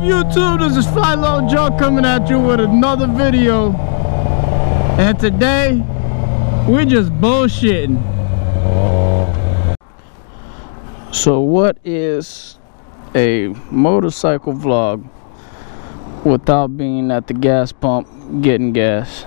up, YouTube? This is Fly Low Joe coming at you with another video. And today, we're just bullshitting. So what is a motorcycle vlog without being at the gas pump getting gas?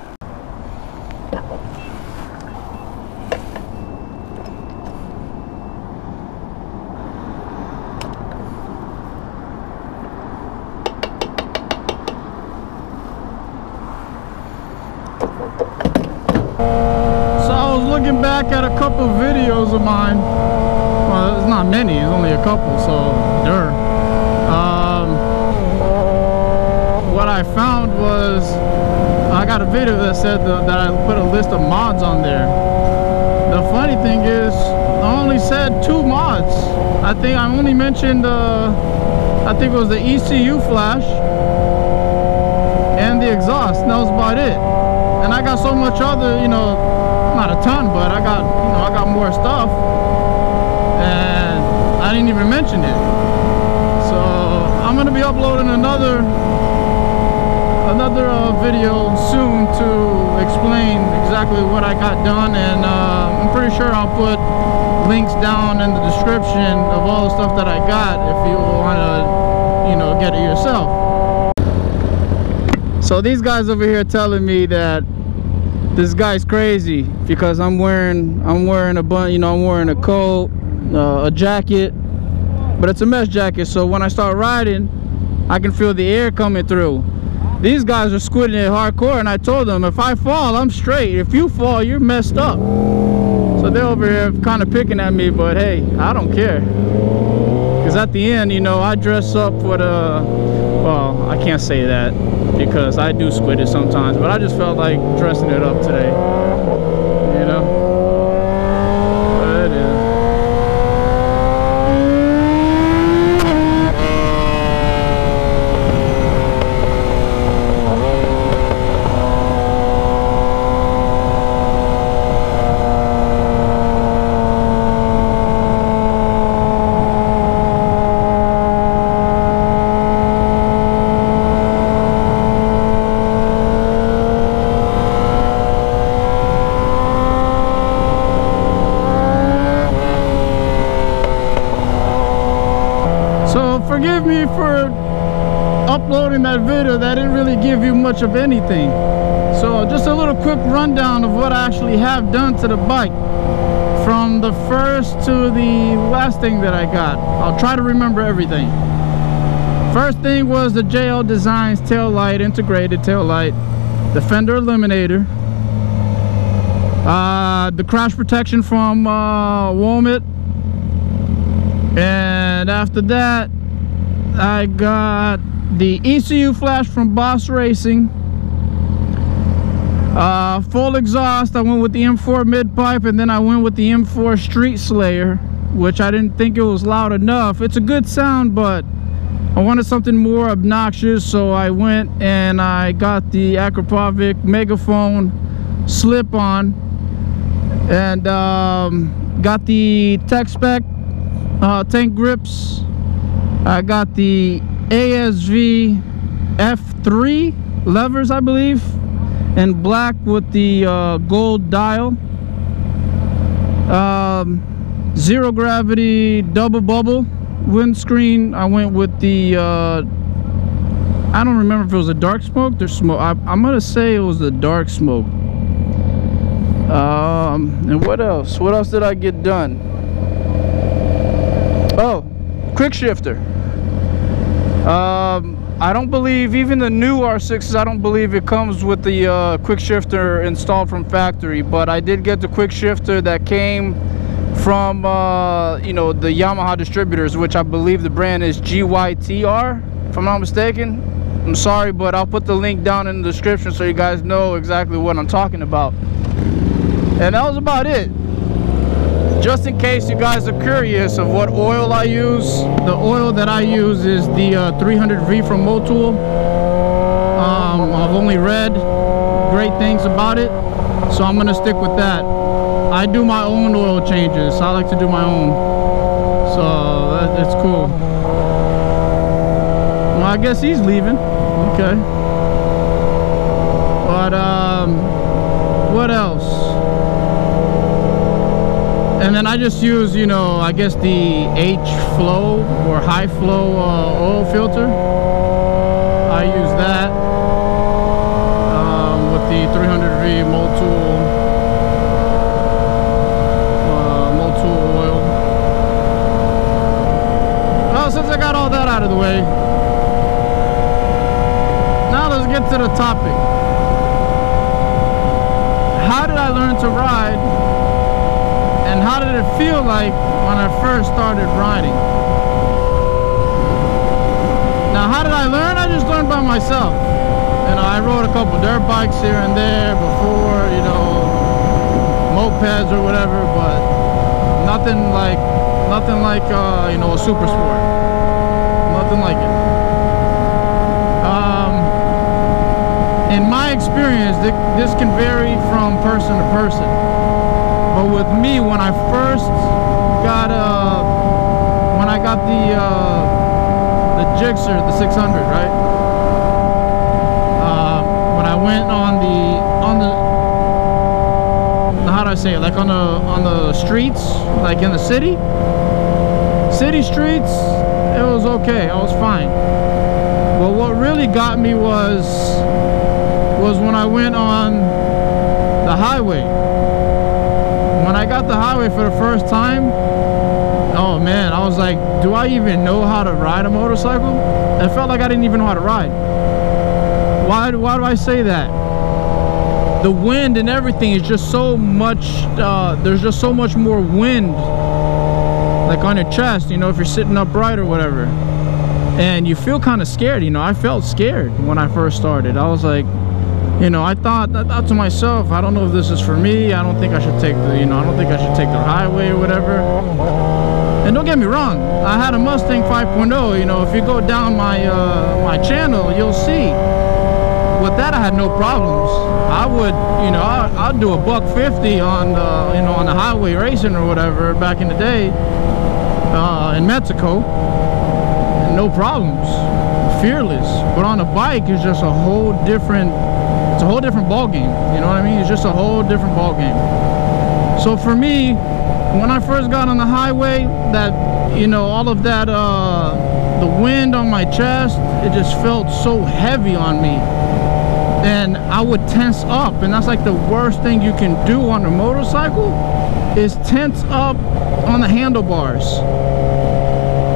Looking back at a couple of videos of mine, well, it's not many, it's only a couple, so what I found was I got a video that said that I put a list of mods on there. The funny thing is I only said 2 mods. I think I only mentioned I think it was the ECU flash and the exhaust, and that was about it. And I got so much other, you know, not a ton, but I got, you know, I got more stuff, and I didn't even mention it. So I'm gonna be uploading another video soon to explain exactly what I got done, and I'm pretty sure I'll put links down in the description of all the stuff that I got if you wanna, you know, get it yourself. So these guys over here telling me that this guy's crazy because I'm wearing a bunch, you know, I'm wearing a coat, a jacket, but it's a mesh jacket, so when I start riding I can feel the air coming through. These guys are squidding it hardcore, and I told them if I fall I'm straight, if you fall you're messed up. So they're over here kind of picking at me, but hey, I don't care, because at the end, you know, I dress up with a, well, I can't say that because I do squid it sometimes, but I just felt like dressing it up today, you know. But it is. Forgive me for uploading that video that didn't really give you much of anything. So just a little quick rundown of what I actually have done to the bike from the first to the last thing that I got. I'll try to remember everything. First thing was the JL Designs tail light, integrated tail light, the fender eliminator, the crash protection from Womit, and after that I got the ECU flash from Boss Racing, full exhaust. I went with the M4 mid pipe, and then I went with the M4 Street Slayer, which I didn't think it was loud enough. It's a good sound, but I wanted something more obnoxious, so I went and I got the Akrapovic Megaphone slip-on, and got the Tech Spec tank grips. I got the ASV F3 levers, I believe, in black with the gold dial. Zero gravity double bubble windscreen. I went with the I don't remember if it was a dark smoke or smoke. I'm gonna say it was the dark smoke. And what else? What else did I get done? Oh, quick shifter. I don't believe, even the new R6s, I don't believe it comes with the quick shifter installed from factory, but I did get the quick shifter that came from you know, the Yamaha distributors, which I believe the brand is GYTR, if I'm not mistaken. I'm sorry, but I'll put the link down in the description so you guys know exactly what I'm talking about. And that was about it. Just in case you guys are curious of what oil I use, the oil that I use is the 300V from Motul. I've only read great things about it, so I'm gonna stick with that. I do my own oil changes. I like to do my own, so it's cool. I guess he's leaving. Okay. But what else? And then I just use, you know, I guess the H flow or high flow oil filter. I use that with the 300V Motul oil. Well, since I got all that out of the way, now let's get to the topic. How did I learn to ride? And how did it feel like when I first started riding? Now, how did I learn? I just learned by myself. You know, I rode a couple dirt bikes here and there before, you know, mopeds or whatever, but nothing like you know, a super sport. Nothing like it. In my experience, this can vary from person to person. But with me, when I first got the Gixxer, the 600, right? When I went on the how do I say it? Like on the streets, like in the city streets, it was okay. I was fine. But what really got me was when I went on the highway. When I got the highway for the first time, oh man, I was like, do I even know how to ride a motorcycle? It felt like I didn't even know how to ride. Why do I say that? The wind and everything is just so much, there's just so much more wind, like on your chest, you know, if you're sitting upright or whatever. And you feel kind of scared, you know. I felt scared when I first started. I was like, you know, I thought to myself, I don't know if this is for me. I don't think I should take the, you know, I don't think I should take the highway or whatever. And don't get me wrong, I had a Mustang 5.0. You know, if you go down my my channel, you'll see. With that, I had no problems. I would, you know, I'd do a $150 on the, you know, on the highway racing or whatever back in the day in Mexico. And no problems, fearless. But on a bike, it's just a whole different. It's a whole different ball game. You know what I mean? It's just a whole different ball game. So for me, when I first got on the highway, that, you know, all of that, the wind on my chest, it just felt so heavy on me. And I would tense up, and that's like the worst thing you can do on a motorcycle is tense up on the handlebars.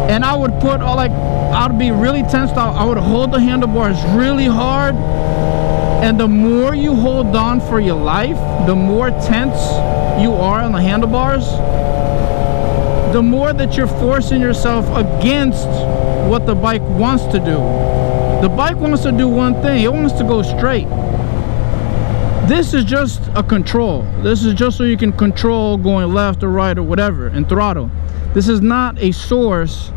And I would put I'd be really tensed out. I would hold the handlebars really hard. And the more you hold on for your life, the more tense you are on the handlebars, the more that you're forcing yourself against what the bike wants to do. The bike wants to do one thing. It wants to go straight. This is just a control. This is just so you can control going left or right or whatever and throttle. This is not a source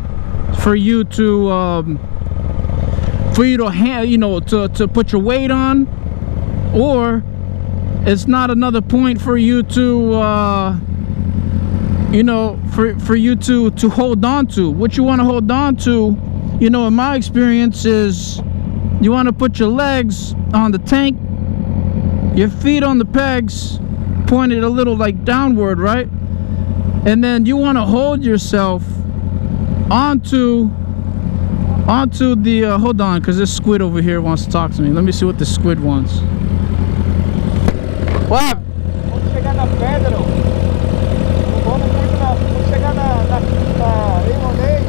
for you to you know, to put your weight on, or it's not another point for you to you know, for you to hold on to. What you want to hold on to, you know, in my experience, is you want to put your legs on the tank, your feet on the pegs, pointed a little like downward, right? And then you want to hold yourself onto the hold on, because this squid over here wants to talk to me. Let me see what this squid wants. What? Quando chegar na pedra, não vamos muito na. Quando chegar na Lemonade,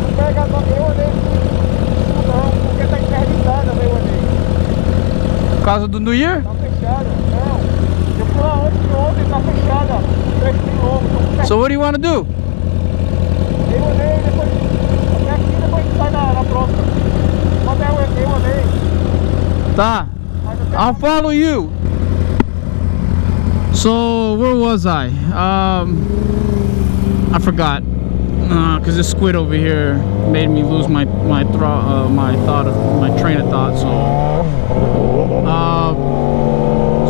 não pega a Lemonade não, porque tá interditada a Lemonade. Por causa do New Year? Tá fechada, não. Eu fui lá ontem, tá fechada. 3 quilômetros. So what do you want to do? Lemonade, depois até aqui, depois a gente sai na próxima. Quando é o Lemonade? Tá. I'll follow you. So where was I? I forgot, because this squid over here made me lose my train of thought.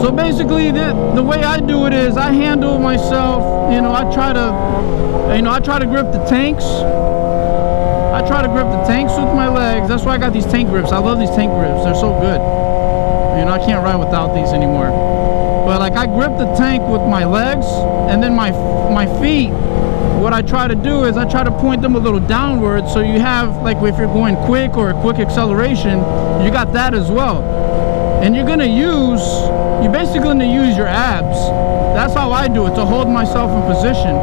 So basically, the way I do it is I handle myself. You know, I try to grip the tanks. I try to grip the tanks with my legs. That's why I got these tank grips. I love these tank grips. They're so good. You know, I can't ride without these anymore. But like, I grip the tank with my legs, and then my feet, what I try to do is I try to point them a little downward, so you have, like, if you're going quick or a quick acceleration, you got that as well. And you're basically gonna use your abs. That's how I do it, to hold myself in position.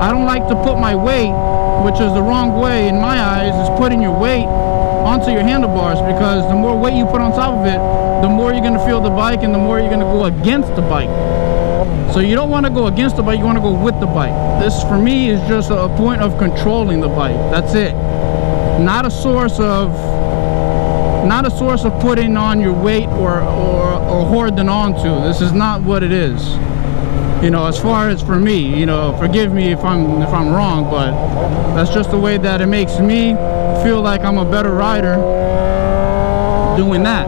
I don't like to put my weight, which is the wrong way in my eyes, is putting your weight onto your handlebars, because the more weight you put on top of it, the more you're gonna feel the bike and the more you're gonna go against the bike. So you don't want to go against the bike, you want to go with the bike. This for me is just a point of controlling the bike. That's it. Not a source of putting on your weight or hoarding onto. This is not what it is. You know, as far as for me, you know, forgive me if I'm wrong, but that's just the way that it makes me feel like I'm a better rider doing that.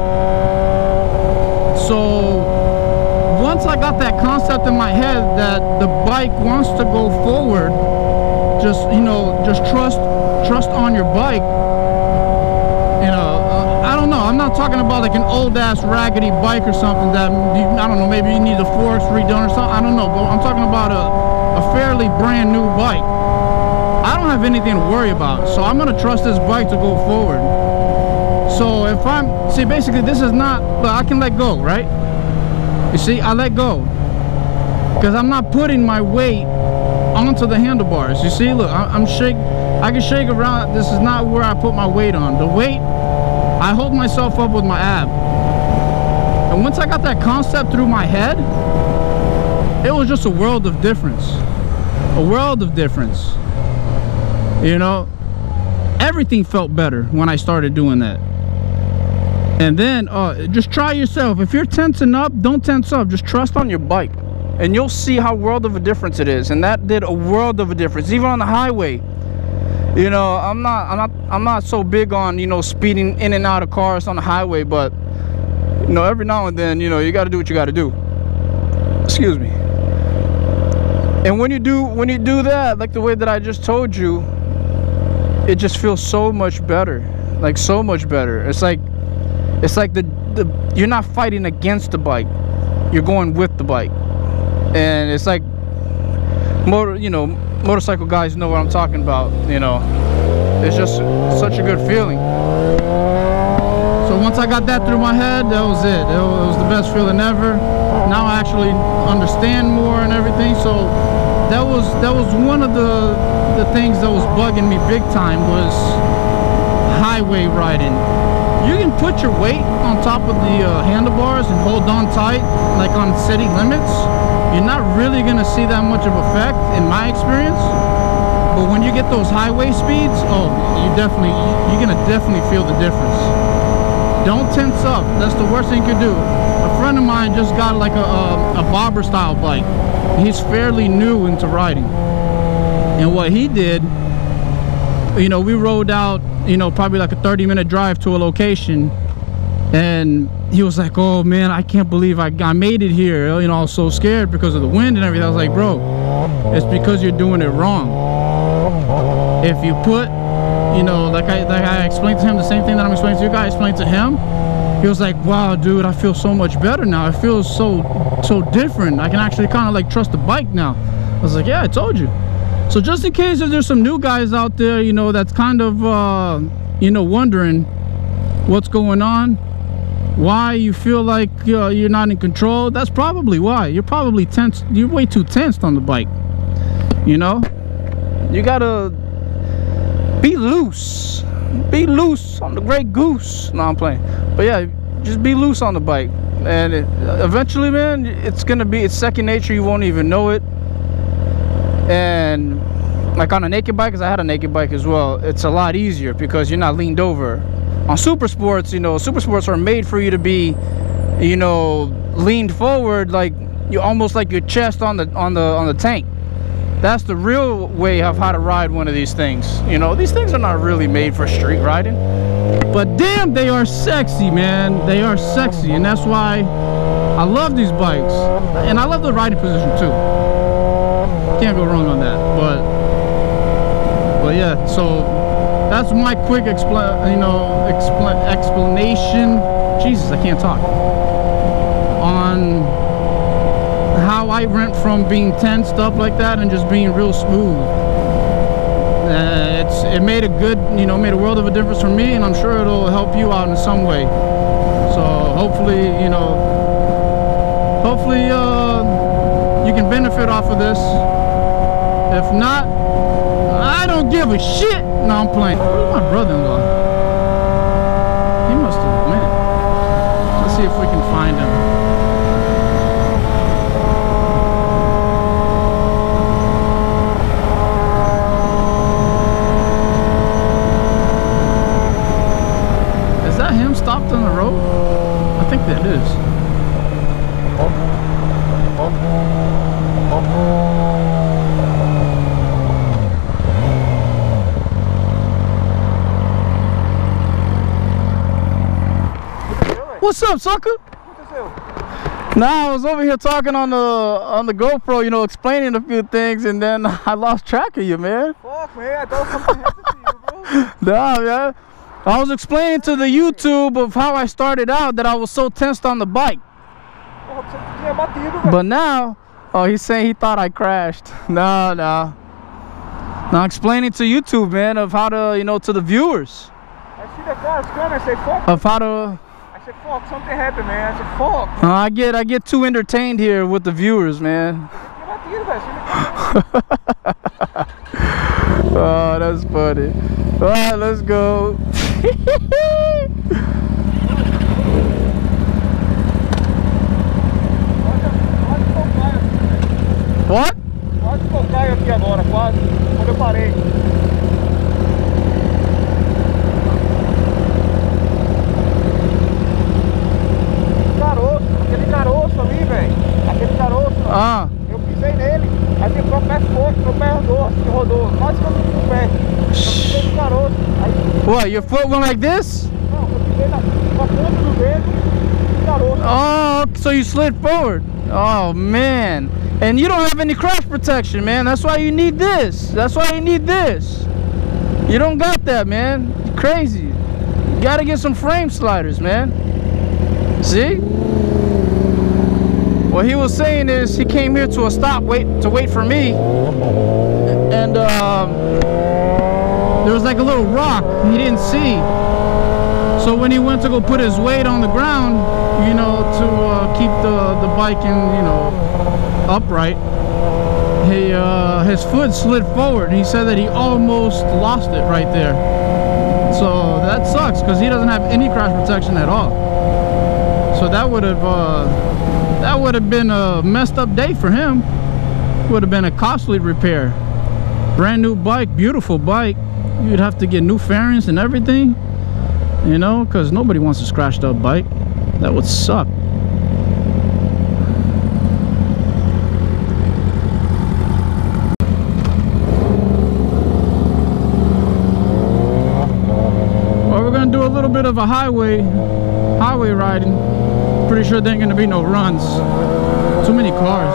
So once I got that concept in my head that the bike wants to go forward, just, you know, just trust on your bike. You know, I don't know, I'm not talking about like an old ass raggedy bike or something that, I don't know, maybe you need the forks redone or something, I don't know, but I'm talking about a fairly brand new bike. I don't have anything to worry about, so I'm gonna trust this bike to go forward. So if see, basically this is not, I can let go, right? You see, I let go, because I'm not putting my weight onto the handlebars. You see, look, I can shake around. This is not where I put my weight on. The weight, I hold myself up with my ab. And once I got that concept through my head, it was just a world of difference. A world of difference. You know, everything felt better when I started doing that. And then just try yourself. If you're tensing up, don't tense up. Just trust on your bike, and you'll see how world of a difference it is. And that did a world of a difference, even on the highway. You know, I'm not so big on, you know, speeding in and out of cars on the highway, but you know, every now and then, you know, you got to do what you got to do. Excuse me. And when you do that, like the way that I just told you, it just feels so much better, like so much better. It's like you're not fighting against the bike, you're going with the bike. And it's like, motorcycle guys know what I'm talking about. You know, it's just such a good feeling. So once I got that through my head, that was it. It was the best feeling ever. Now I actually understand more and everything. So that was one of the things that was bugging me big time, was highway riding. You can put your weight on top of the handlebars and hold on tight, like on city limits. You're not really gonna see that much of effect, in my experience. But when you get those highway speeds, oh, you're gonna definitely feel the difference. Don't tense up. That's the worst thing you could do. A friend of mine just got like a bobber style bike. He's fairly new into riding, and what he did, you know, we rode out, you know, probably like a 30-minute drive to a location, and he was like, oh man, I can't believe I made it here. You know, I was so scared because of the wind and everything. I was like, bro, it's because you're doing it wrong. If you put, you know, like I explained to him the same thing that I'm explaining to you guys, I explained to him. He was like, wow, dude, I feel so much better now. It feels so different. I can actually kind of like trust the bike now. I was like, yeah, I told you. So just in case if there's some new guys out there, you know, that's kind of, you know, wondering what's going on, why you feel like you're not in control, that's probably why. You're probably tense. You're way too tensed on the bike. You know, you gotta be loose. Be loose on the Grey Goose. No, I'm playing. But yeah, just be loose on the bike, and eventually, man, it's second nature. You won't even know it. And like on a naked bike, because I had a naked bike as well, it's a lot easier because you're not leaned over. On super sports, you know, super sports are made for you to be, you know, leaned forward, like you almost like your chest on the tank. That's the real way of how to ride one of these things. You know, these things are not really made for street riding, but damn, they are sexy, man. They are sexy, and that's why I love these bikes, and I love the riding position too. Can't go wrong on that. But yeah, so that's my quick explanation. Jesus, I can't talk. On how I went from being tensed up like that and just being real smooth. It made a good, made a world of a difference for me, and I'm sure it'll help you out in some way. So hopefully, hopefully you can benefit off of this. If not, I don't give a shit. No, I'm playing. Where's my brother-in-law? He must have went. Let's see if we can find him. Is that him stopped on the road? I think that is. What's up, sucker? Nah, I was over here talking on the GoPro, explaining a few things, and then I lost track of you, man. Fuck, man, I thought something happened to you, bro. Nah, man. I was explaining to the YouTube of how I started out, that I was so tensed on the bike. But now, oh, he's saying he thought I crashed. No. Now I'm explaining to YouTube, man, of how to, to the viewers. I see the car's coming, I say, fuck. Of how to... I said, fuck, something happened, man. I said, fuck. I get too entertained here with the viewers, man. Oh, that's funny. All right, let's go. What? Quase que eu caio aqui agora, quase. Quando eu parei. Aquele caroço ali, velho. Aquele caroço. Ah. Eu pisei nele. Aí ficou o pé forte, meu pé rodou. Quase que eu fiquei no pé. Eu pisei no caroço. Aí... What, your foot went like this? Não, eu pisei na ponta do dedo do caroço. Oh, so you slid forward. Oh, man. And you don't have any crash protection, man. That's why you need this. That's why you need this. You don't got that, man. You're crazy. You gotta get some frame sliders, man. See? What he was saying is he came here to a stop, to wait for me, and there was like a little rock he didn't see. So when he went to go put his weight on the ground, to keep the bike in, upright, his foot slid forward. He said that he almost lost it right there. So that sucks because he doesn't have any crash protection at all. So that would have been a messed up day for him. Would have been a costly repair. Brand new bike, beautiful bike. You'd have to get new fairings and everything, because nobody wants a scratched up bike. That would suck. Well, we're gonna do a little bit of a highway riding. Pretty sure there ain't gonna be no runs. Too many cars.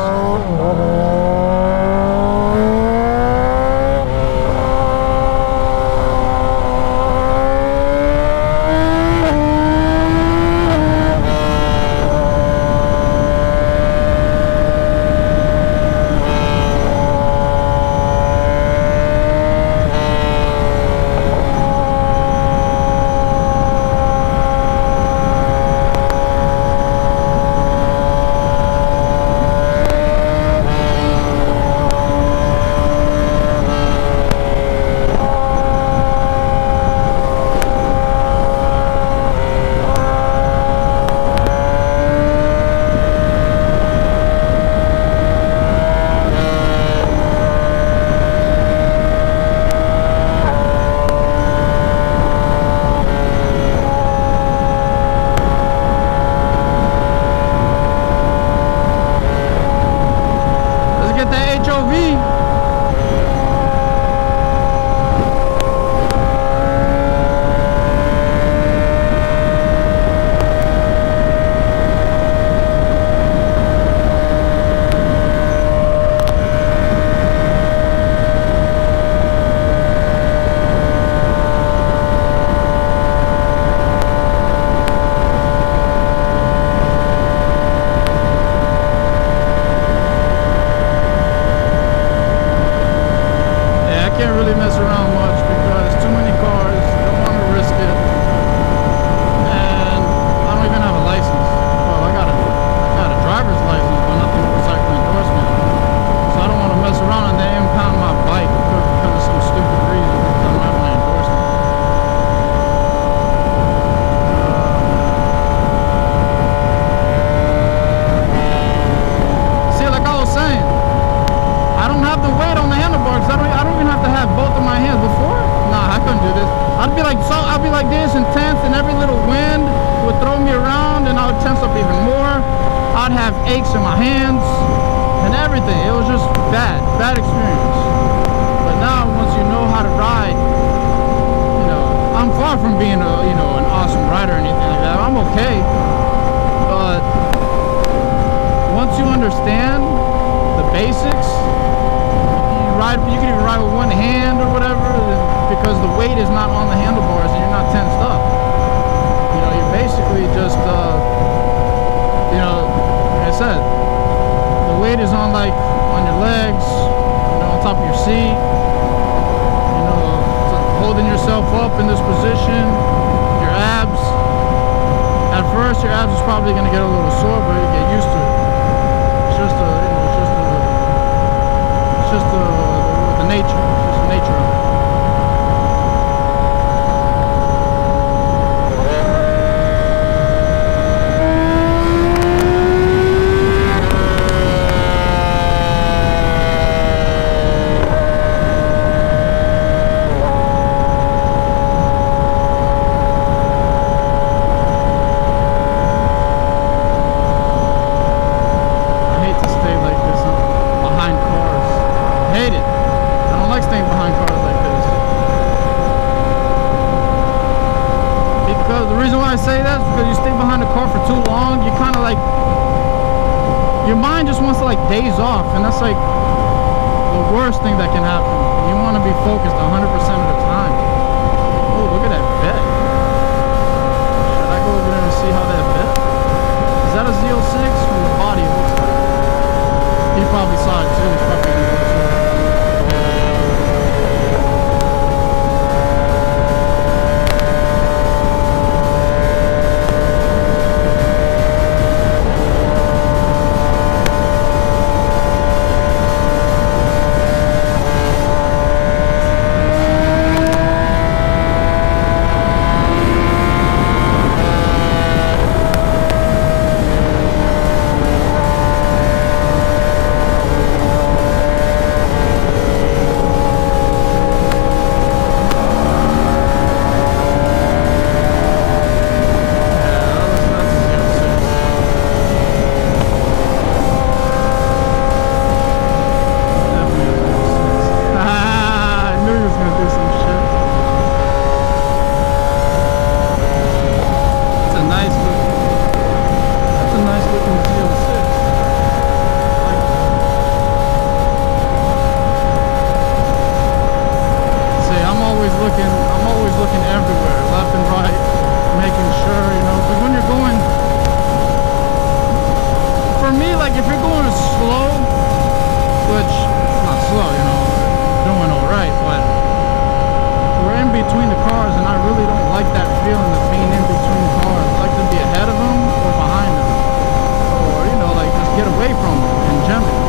don't have the weight on the handlebar because I don't even have to have both of my hands. Before, nah, I couldn't do this. I'd be like this and tense, and every little wind would throw me around, and I would tense up even more. I'd have aches in my hands and everything. It was just bad experience. But now, once you know how to ride, you know, I'm far from being an awesome rider or anything like that. I'm okay, but once you understand the basics, you can even ride with one hand or whatever, because the weight is not on the handlebars and you're not tensed up. You know, you're basically just, you know, like I said, the weight is on your legs, you know, on top of your seat, you know, holding yourself up in this position, your abs. At first, your abs is probably going to get a little sore, but you get used to it. It's just the nature. It's just the nature of it. Your mind just wants to daze off, and that's the worst thing that can happen. You want to be focused 100% of the time. Oh, look at that bed. Should I go over there and see how that bed? Is that a Z06? From the body, it looks like. He probably saw it too. He's probably gonna go to it. Get away from them in general.